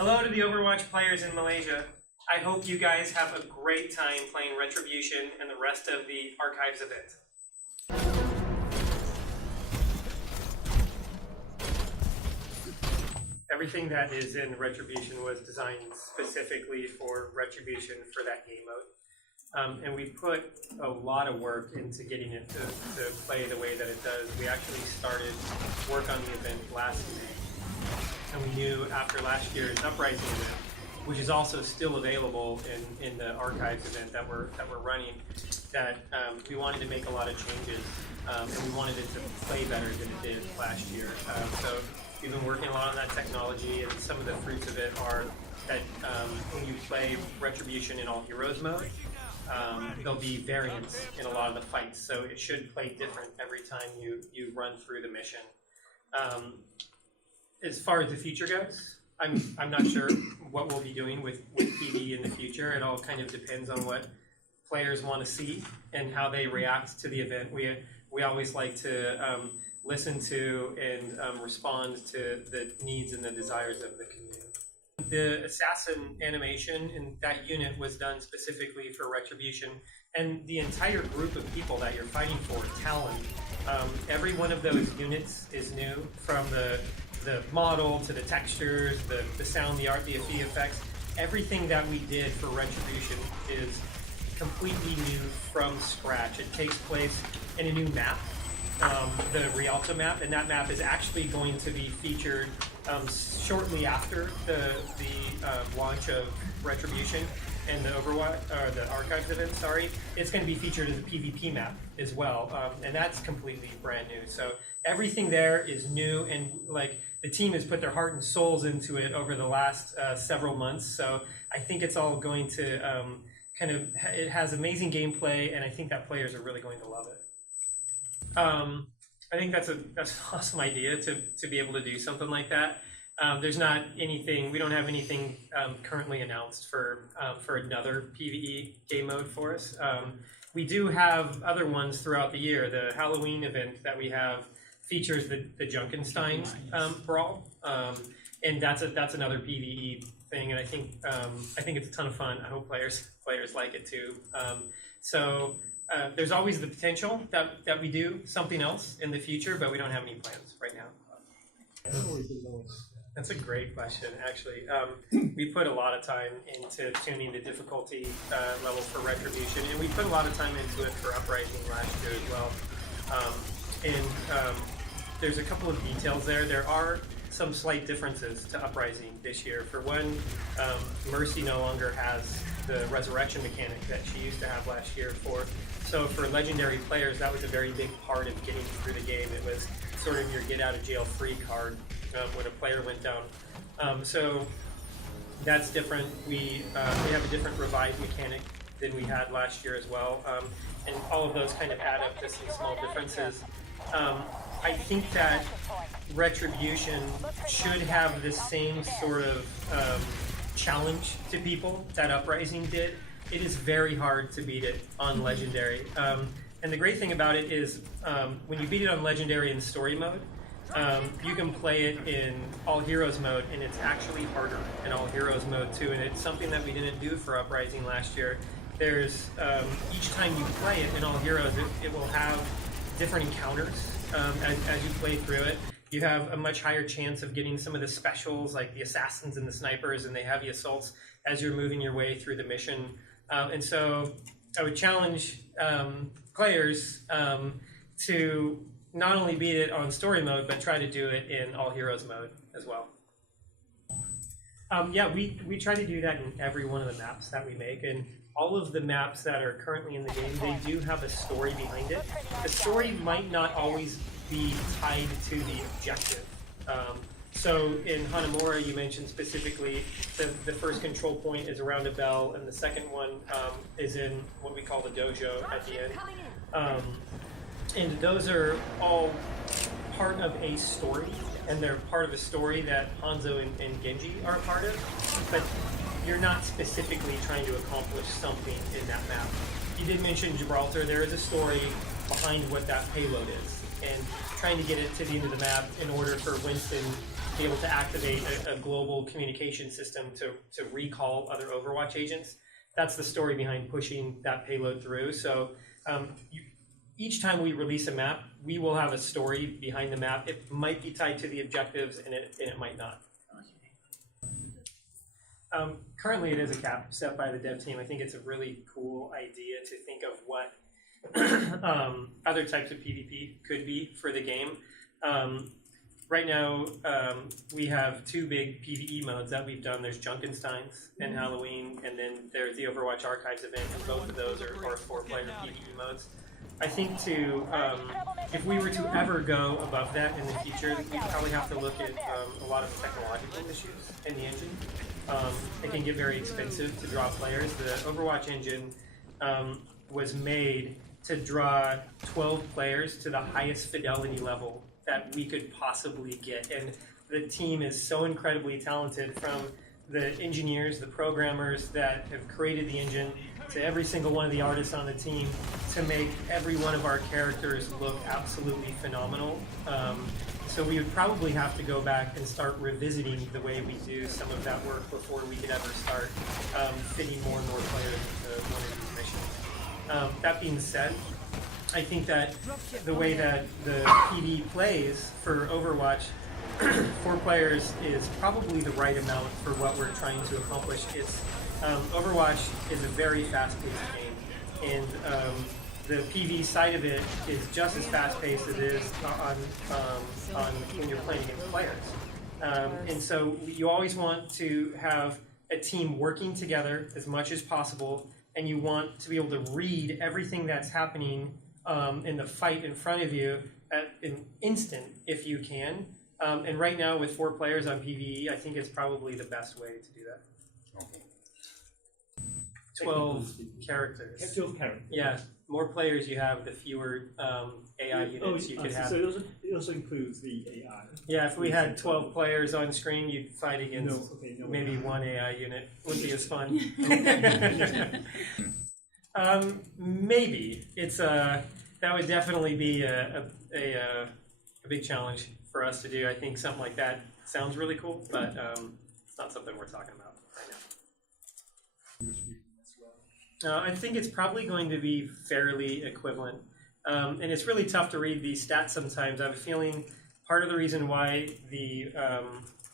Hello to the Overwatch players in Malaysia. I hope you guys have a great time playing Retribution and the rest of the Archives event. Everything that is in Retribution was designed specifically for Retribution for that game mode. And we put a lot of work into getting it to play the way that it does. We actually started work on the event last May. And we knew after last year's Uprising event, which is also still available in the Archives event that we're running, that we wanted to make a lot of changes, and we wanted it to play better than it did last year. So we've been working a lot on that technology, and some of the fruits of it are that when you play Retribution in All Heroes mode, there'll be variants in a lot of the fights, so it should play different every time you run through the mission. As far as the future goes, I'm not sure what we'll be doing with PvE in the future. It all kind of depends on what players want to see and how they react to the event. We always like to listen to and respond to the needs and the desires of the community. The assassin animation in that unit was done specifically for Retribution, and the entire group of people that you're fighting for, Talon, every one of those units is new, from the model to the textures, the sound, the art, the effects. Everything that we did for Retribution is completely new from scratch. It takes place in a new map, the Rialto map, and that map is actually going to be featured shortly after the launch of Retribution and the Overwatch, or the Archives event, sorry. It's going to be featured as a PvP map as well, and that's completely brand new. So everything there is new, and like the team has put their heart and souls into it over the last several months. So I think it's all going to it has amazing gameplay, and I think that players are really going to love it. I think that's an awesome idea to be able to do something like that. There's not anything, we don't have anything currently announced for another PvE game mode for us. We do have other ones throughout the year. The Halloween event that we have features the Junkenstein brawl, and that's another PvE thing, and I think it's a ton of fun. I hope players like it too. There's always the potential that we do something else in the future, but we don't have any plans right now. That's a great question, actually. We put a lot of time into tuning the difficulty level for Retribution, and we put a lot of time into it for Uprising last year as well. There's a couple of details there. There are some slight differences to Uprising this year. For one, Mercy no longer has the resurrection mechanic that she used to have last year. So for legendary players, that was a very big part of getting through the game. It was sort of your get out of jail free card when a player went down. So that's different. We have a different revive mechanic than we had last year as well. And all of those kind of add up to some small differences. I think that Retribution should have the same sort of challenge to people that Uprising did. It is very hard to beat it on Legendary. And the great thing about it is when you beat it on Legendary in story mode, you can play it in All Heroes mode, and it's actually harder in All Heroes mode too, and it's something that we didn't do for Uprising last year. There's, each time you play it in All Heroes, it will have different encounters as you play through it. You have a much higher chance of getting some of the specials, like the assassins and the snipers and the heavy assaults, as you're moving your way through the mission. And so I would challenge players to not only beat it on story mode, but try to do it in All Heroes mode as well. Yeah, we try to do that in every one of the maps that we make, and all of the maps that are currently in the game, they do have a story behind it. The story might not always be tied to the objective. So in Hanamura, you mentioned specifically the first control point is around a bell, and the second one is in what we call the dojo at the end. And those are all part of a story, and they're part of a story that Hanzo and Genji are a part of, but you're not specifically trying to accomplish something in that map. You did mention Gibraltar. There is a story behind what that payload is, and trying to get it to the end of the map in order for Winston be able to activate a global communication system to recall other Overwatch agents. That's the story behind pushing that payload through. So each time we release a map, we will have a story behind the map. It might be tied to the objectives, and it might not. Currently, it is a cap set by the dev team. I think it's a really cool idea to think of what other types of PvP could be for the game. Right now, we have 2 big PvE modes that we've done. There's Junkenstein's and Halloween, and then there's the Overwatch Archives event, and both of those are 4-player PvE modes. I think if we were to ever go above that in the future, we'd probably have to look at a lot of technological issues in the engine. It can get very expensive to draw players. The Overwatch engine was made to draw 12 players to the highest fidelity level that we could possibly get. And the team is so incredibly talented, from the engineers, the programmers that have created the engine, to every single one of the artists on the team, to make every one of our characters look absolutely phenomenal. So we would probably have to go back and start revisiting the way we do some of that work before we could ever start fitting more and more players into one of these missions. That being said, I think that the way that the PD plays for Overwatch, 4 players is probably the right amount for what we're trying to accomplish. It's Overwatch is a very fast-paced game, and the PV side of it is just as fast-paced as it is on when you're playing against players. And so you always want to have a team working together as much as possible, and you want to be able to read everything that's happening in the fight in front of you at an instant, if you can. And right now, with 4 players on PvE, I think it's probably the best way to do that. 12 characters. 12 characters. Yeah, more players you have, the fewer AI units you could have. So it also includes the AI. Yeah, if we had 12 players on screen, you'd fight against maybe 1 AI unit. Wouldn't be as fun. Maybe it's that would definitely be a big challenge for us to do. I think something like that sounds really cool, but it's not something we're talking about right now. I think it's probably going to be fairly equivalent, and it's really tough to read these stats sometimes. I have a feeling part of the reason why the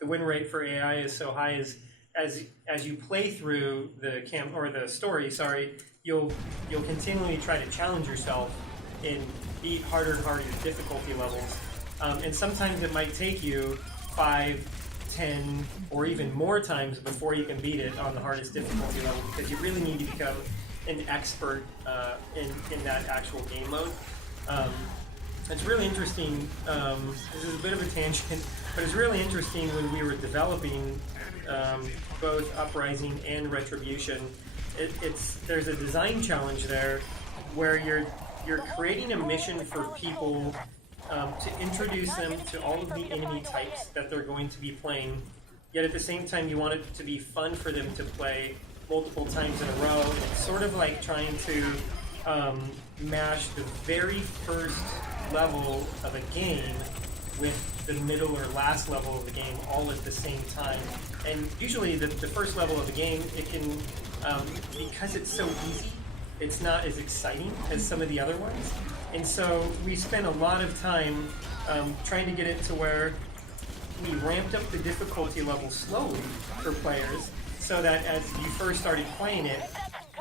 win rate for AI is so high is as you play through the story, you'll continually try to challenge yourself and beat harder and harder difficulty levels. And sometimes it might take you 5, 10, or even more times before you can beat it on the hardest difficulty level, because you really need to become an expert in that actual game mode. It's really interesting. This is a bit of a tangent, but it's really interesting when we were developing both Uprising and Retribution. There's a design challenge there where you're creating a mission for people to introduce them to all of the enemy types that they're going to be playing, yet at the same time you want it to be fun for them to play multiple times in a row. It's sort of like trying to mash the very first level of a game with the middle or last level of the game all at the same time. And usually the first level of the game, it can, because it's so easy, it's not as exciting as some of the other ones. And so we spent a lot of time trying to get it to where we ramped up the difficulty level slowly for players, so that as you first started playing it,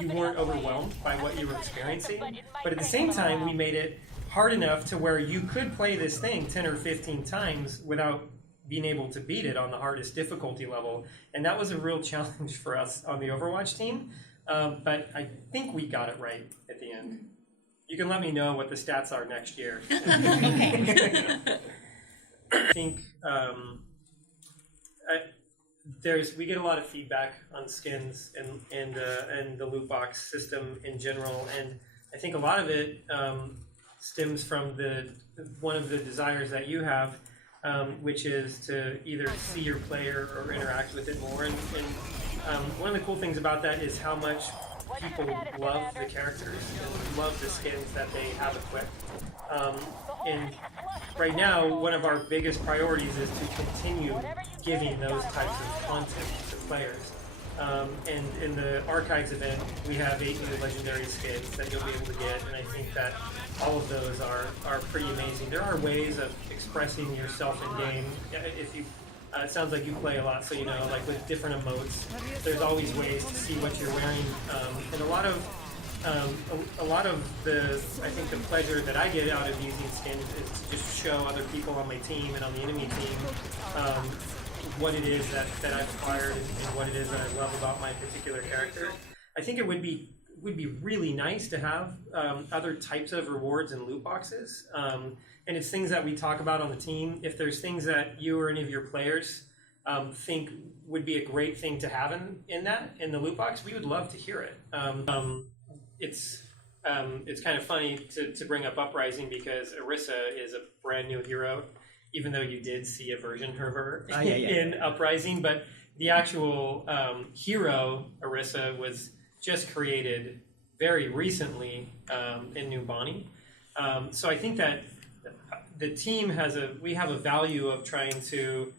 you weren't overwhelmed by what you were experiencing. But at the same time, we made it hard enough to where you could play this thing 10 or 15 times without being able to beat it on the hardest difficulty level. And that was a real challenge for us on the Overwatch team. But I think we got it right at the end. You can let me know what the stats are next year. I think we get a lot of feedback on skins and the loot box system in general, and I think a lot of it stems from one of the desires that you have, which is to either see your player or interact with it more. And one of the cool things about that is how much people love the characters and love the skins that they have equipped. And right now, one of our biggest priorities is to continue giving those types of content to players. And in the Archives event, we have 8 new legendary skins that you'll be able to get, and I think that all of those are pretty amazing. There are ways of expressing yourself in game. If you, it sounds like you play a lot, so you know, like with different emotes, there's always ways to see what you're wearing, and a lot of the, I think the pleasure that I get out of using skins is to just show other people on my team and on the enemy team what it is that I've acquired and what it is that I love about my particular character. I think it would be really nice to have other types of rewards and loot boxes. And it's things that we talk about on the team. If there's things that you or any of your players think would be a great thing to have in the loot box, we would love to hear it. It's kind of funny to bring up Uprising because Orisa is a brand new hero, even though you did see a version of her in Uprising. But the actual hero, Orisa, was just created very recently in New Bonnie. So I think that the team we have a value of trying to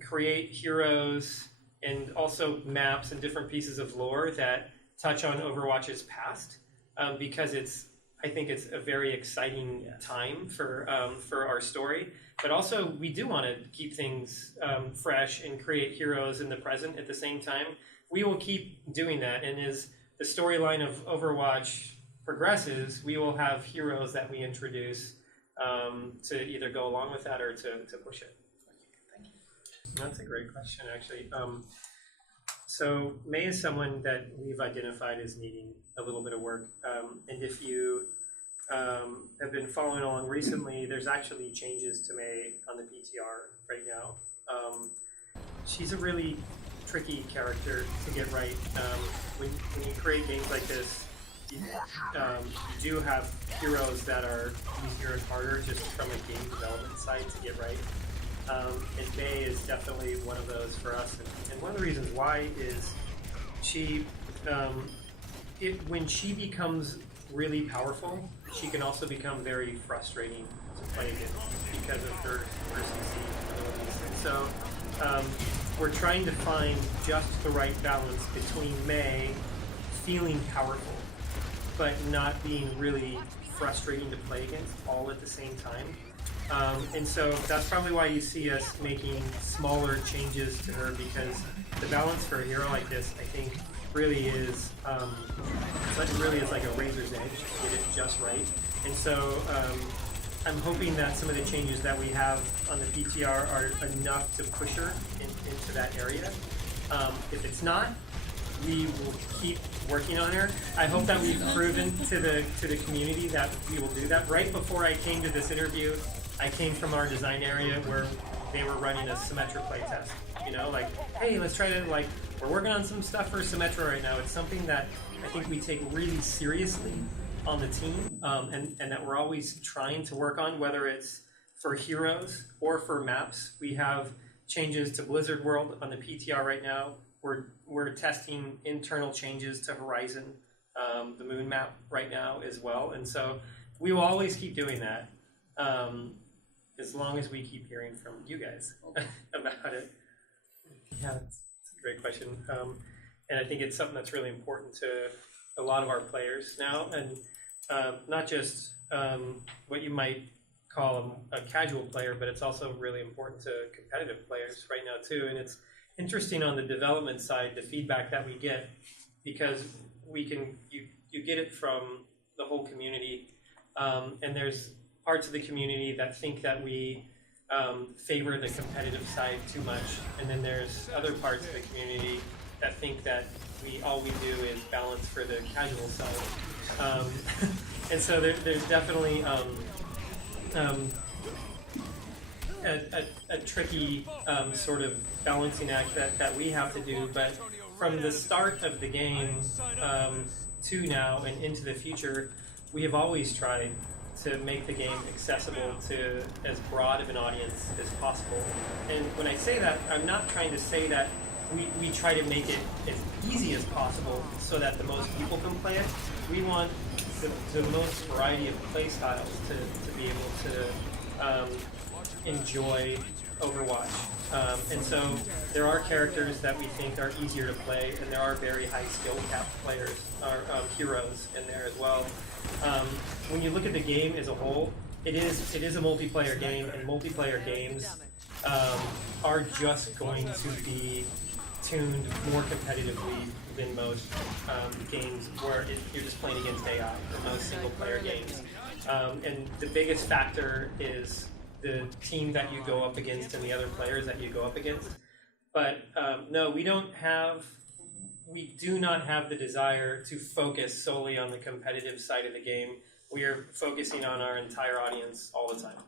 create heroes and also maps and different pieces of lore that touch on Overwatch's past, because I think it's a very exciting time for our story. But also, we do want to keep things fresh and create heroes in the present at the same time. We will keep doing that, and as the storyline of Overwatch progresses, we will have heroes that we introduce to either go along with that or to push it. Thank you. That's a great question, actually. So May is someone that we've identified as needing a little bit of work, and if you have been following along recently, there's actually changes to May on the PTR right now. She's a really tricky character to get right. When you create games like this, you do have heroes that are easier and harder just from a game development side to get right. And May is definitely one of those for us. And one of the reasons why is when she becomes really powerful, she can also become very frustrating to play against because of her CC abilities. And so we're trying to find just the right balance between May feeling powerful, but not being really frustrating to play against all at the same time. And so that's probably why you see us making smaller changes to her, because the balance for a hero like this, I think, really is like a razor's edge to get it just right. And so I'm hoping that some of the changes that we have on the PTR are enough to push her into that area. If it's not, we will keep working on her. I hope that we've proven to the community that we will do that. Right before I came to this interview, I came from our design area where they were running a Symmetra playtest. You know, like, hey, let's try to, like, we're working on some stuff for Symmetra right now. It's something that I think we take really seriously on the team, and that we're always trying to work on, whether it's for heroes or for maps. We have changes to Blizzard World on the PTR right now. We're testing internal changes to Horizon, the Moon map right now as well. And so we will always keep doing that, as long as we keep hearing from you guys about it. Yeah, that's a great question. And I think it's something that's really important to a lot of our players now, and not just what you might call a casual player, but it's also really important to competitive players right now too. And it's interesting on the development side, the feedback that we get, because you get it from the whole community, and there's parts of the community that think that we favor the competitive side too much, and then there's other parts of the community that think that all we do is balance for the casual side. And so there's definitely a tricky sort of balancing act that we have to do. But from the start of the game to now and into the future, we have always tried to make the game accessible to as broad of an audience as possible. And when I say that, I'm not trying to say that we try to make it as easy as possible so that the most people can play it. We want the most variety of play styles to be able to enjoy Overwatch. And so there are characters that we think are easier to play, and there are very high skill cap players, or heroes in there as well. When you look at the game as a whole, it is a multiplayer game, and multiplayer games are just going to be tuned more competitively than most games where you're just playing against AI, or most single player games. And the biggest factor is the team that you go up against and the other players that you go up against. But no, we do not have the desire to focus solely on the competitive side of the game. We are focusing on our entire audience all the time.